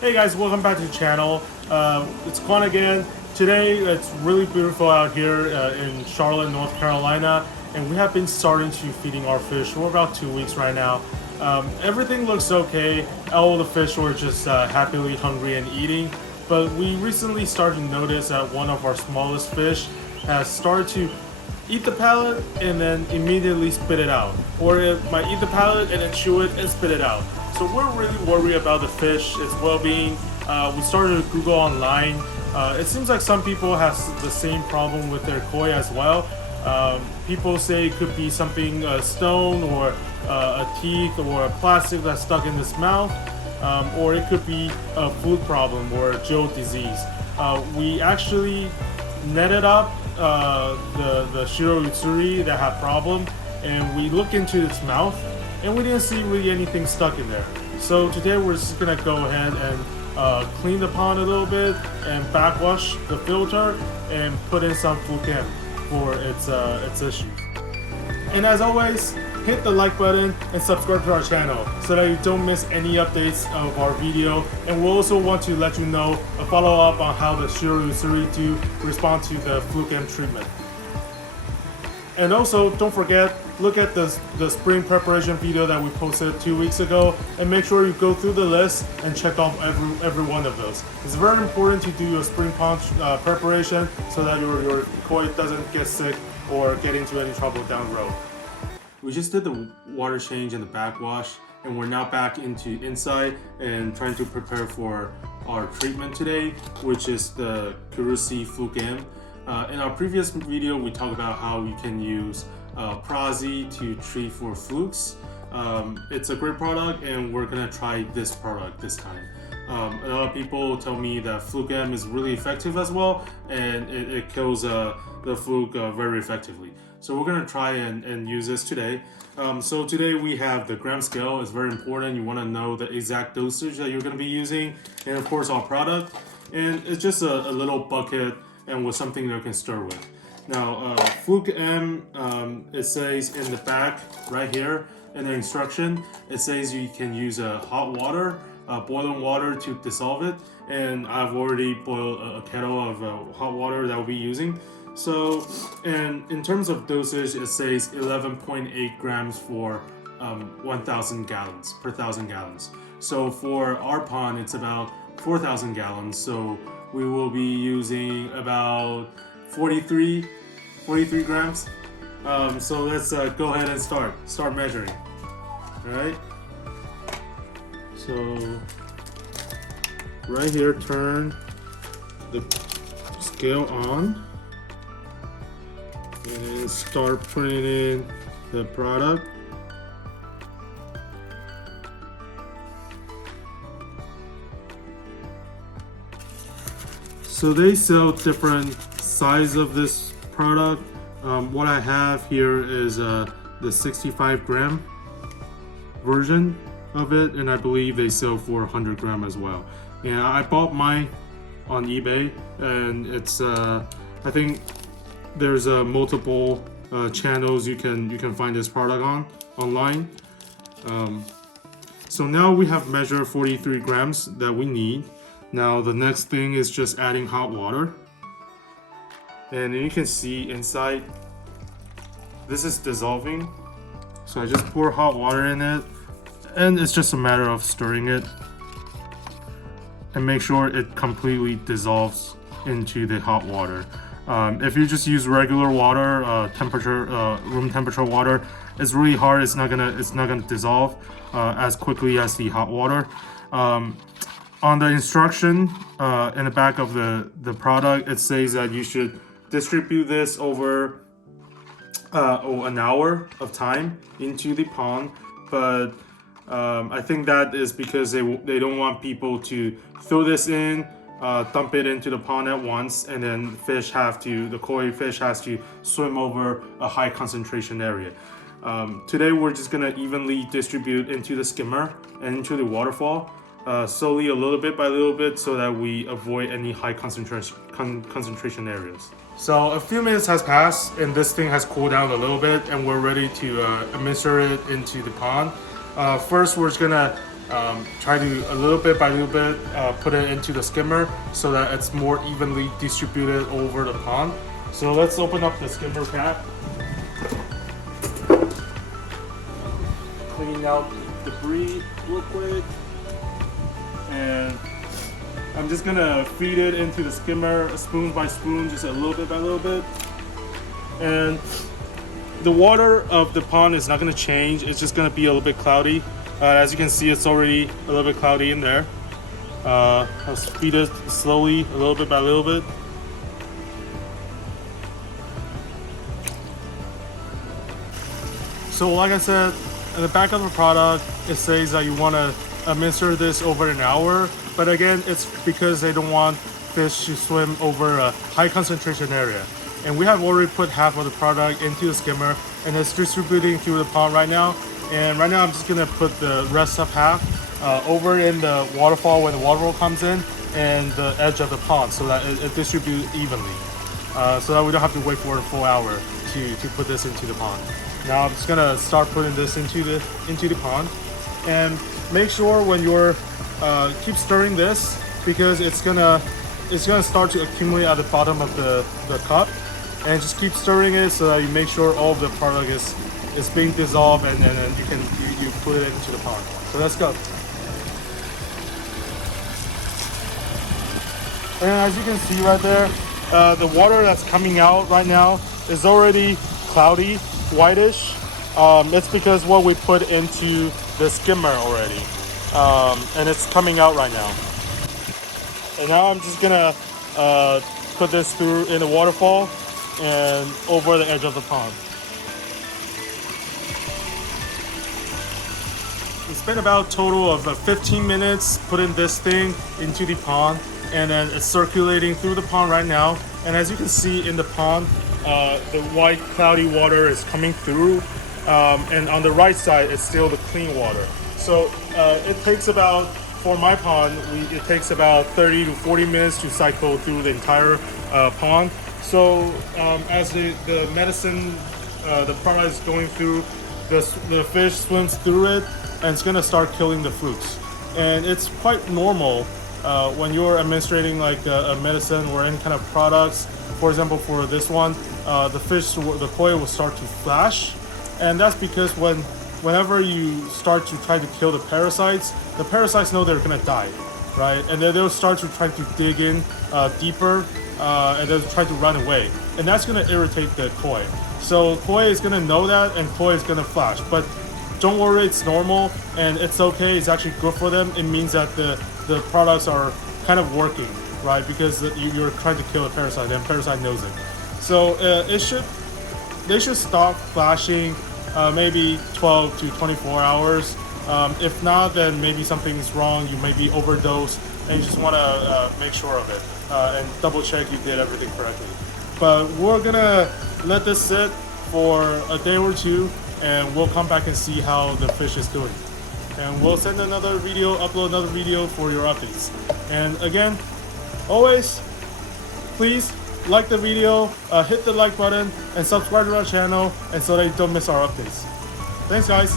Hey guys, welcome back to the channel. It's Quan again. Today it's really beautiful out here in Charlotte, North Carolina, and we have been starting to feeding our fish. We're about 2 weeks right now. Everything looks okay. All the fish were just happily hungry and eating, but we recently started to notice that one of our smallest fish has started to eat the pellet and then immediately spit it out, or it might eat the pellet and then chew it and spit it out. So we're really worried about the fish, its well-being. We started to Google online. It seems like some people have the same problem with their koi as well. People say it could be something, a stone or a teeth or a plastic that's stuck in its mouth, or it could be a fluke problem or a Gill disease. We actually netted up the Kusuri that had problem, and we looked into its mouth and we didn't see really anything stuck in there. So today we're just gonna go ahead and clean the pond a little bit and backwash the filter and put in some Fluke for its issues. And as always, hit the like button and subscribe to our channel so that you don't miss any updates of our video. And we'll also want to let you know a follow up on how the Kusuri do respond to the Fluke treatment. And also, don't forget, look at the spring preparation video that we posted 2 weeks ago, and make sure you go through the list and check off every one of those. It's very important to do your spring pond preparation so that your koi doesn't get sick or get into any trouble down the road. We just did the water change and the backwash, and we're now back into inside and trying to prepare for our treatment today, which is the Kusuri Fluke. In our previous video, we talked about how you can use Prazi to treat for flukes. It's a great product, and we're gonna try this product this time. A lot of people tell me that Fluke is really effective as well, and it kills the fluke very effectively. So we're gonna try and use this today. So today we have the gram scale. It's very important. You wanna know the exact dosage that you're gonna be using, and of course our product. And it's just a little bucket and with something that you can stir with. Now, Fluke it says in the back right here in the instruction, it says you can use hot water, boiling water to dissolve it. And I've already boiled a kettle of hot water that we'll be using. So, and in terms of dosage, it says 11.8 grams for 1,000 gallons, per 1,000 gallons. So for our pond, it's about 4,000 gallons. So we will be using about 43 grams. So let's go ahead and start measuring. All right. So right here, turn the scale on and start putting in the product. So they sell different size of this product. What I have here is the 65 gram version of it, and I believe they sell for 100 gram as well. And I bought mine on eBay, and it's I think there's multiple channels you can find this product online. So now we have measured 43 grams that we need. Now the next thing is just adding hot water, and you can see inside this is dissolving. So I just pour hot water in it, and it's just a matter of stirring it and make sure it completely dissolves into the hot water. If you just use regular water, room temperature water, it's really hard. It's not gonna dissolve as quickly as the hot water. On the instruction in the back of the product, it says that you should distribute this over an hour of time into the pond, but I think that is because they don't want people to throw this in, dump it into the pond at once, and then the koi fish has to swim over a high concentration area. Today we're just gonna evenly distribute into the skimmer and into the waterfall, slowly a little bit by little bit, so that we avoid any high concentration areas. So a few minutes has passed, and this thing has cooled down a little bit, and we're ready to administer it into the pond. First, we're just gonna try to a little bit by little bit put it into the skimmer so that it's more evenly distributed over the pond. So let's open up the skimmer cap. Cleaning out debris real quick, and I'm just gonna feed it into the skimmer spoon by spoon, just a little bit by little bit. And the water of the pond is not gonna change, it's just gonna be a little bit cloudy. As you can see, it's already a little bit cloudy in there. I'll feed it slowly, a little bit by little bit. So like I said, in the back of the product, it says that you want to administer this over an hour. But again, it's because they don't want fish to swim over a high concentration area. And we have already put half of the product into the skimmer, and it's distributing through the pond right now. And right now I'm just gonna put the rest of half over in the waterfall when the waterfall comes in and the edge of the pond, so that it distributes evenly. So that we don't have to wait for a full hour to put this into the pond. Now I'm just gonna start putting this into the pond, and make sure when you're keep stirring this, because it's gonna start to accumulate at the bottom of the cup, and just keep stirring it so that you make sure all of the product is being dissolved, and then you put it into the pond. So let's go. And as you can see right there, the water that's coming out right now is already cloudy, whitish. It's because what we put into the skimmer already, and it's coming out right now. And now I'm just gonna put this through in the waterfall and over the edge of the pond. We spent about a total of 15 minutes putting this thing into the pond, and then it's circulating through the pond right now. And as you can see in the pond, the white cloudy water is coming through, and on the right side it's still the clean water. So it takes about, for my pond, it takes about 30 to 40 minutes to cycle through the entire pond. So as the medicine, the product is going through, the fish swims through it, and it's gonna start killing the flukes. And it's quite normal when you're administering like a medicine or any kind of products. For example, for this one, the koi will start to flash, and that's because whenever you start to try to kill the parasites know they're gonna die, right? And then they'll start to try to dig in deeper, and they'll try to run away, and that's gonna irritate the koi. So koi is gonna know that, and koi is gonna flash. But don't worry, it's normal and it's okay. It's actually good for them. It means that the products are kind of working, right? Because you're trying to kill a parasite, and parasite knows it. So they should stop flashing maybe 12 to 24 hours. If not, then maybe something's wrong. You may be overdosed, and you just want to make sure of it and double check you did everything correctly. But we're gonna let this sit for a day or two, and we'll come back and see how the fish is doing. And we'll send another video, upload another video for your updates. And again, always, please like the video, hit the like button, and subscribe to our channel, and so that you don't miss our updates. Thanks, guys.